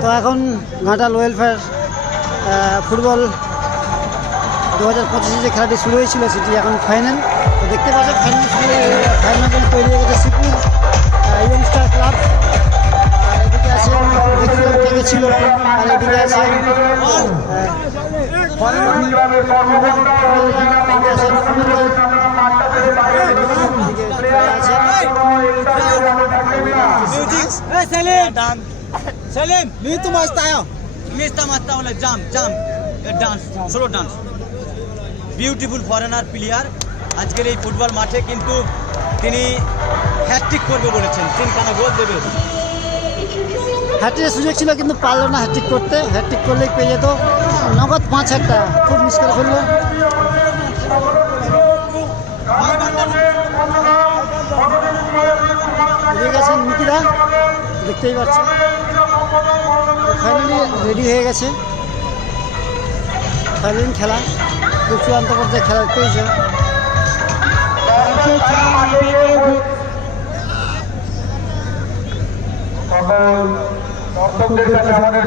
তো এখন Ghatal welfare football দু হাজার পঁচিশে যে খেলাটি শুরু হয়েছিল সেটি এখন ফাইনাল তো দেখতে পাচ্ছ ফাইনাল ফাইনাল জন্য তৈরি হয়ে গেছে সিপুর ইয়ংস্টার ক্লাব। আর এদিকে আছে দেখছিলাম কে কে ছিল? আর এদিকে আছে আছে Salim, dito masta tayo. Mista masta ulit, jump, jump, dance slow dance beautiful foreigner player আজকের এই ফুটবল মাঠে কিন্তু তিনি হ্যাট্রিক করবে বলেছেন। তিনখানা গোল দেবে? হ্যাট্রিকের সুযোগ ছিল কিন্তু পারল না হ্যাট্রিক করতে। হ্যাট্রিক করলে পেয়ে যেত। নগদ পাঁচ হাজার টাকা। খুব মিস করে ফেলল। এগিয়ে গেছেন মিকিরা দেখতেই পাচ্ছেন। ফাইনালি রেডি হয়ে গেছে। ফাইনাল খেলা খুব চূড়ান্ত পর্যায়ে খেলা দেখতে দর্শকদের কাছে আমাদের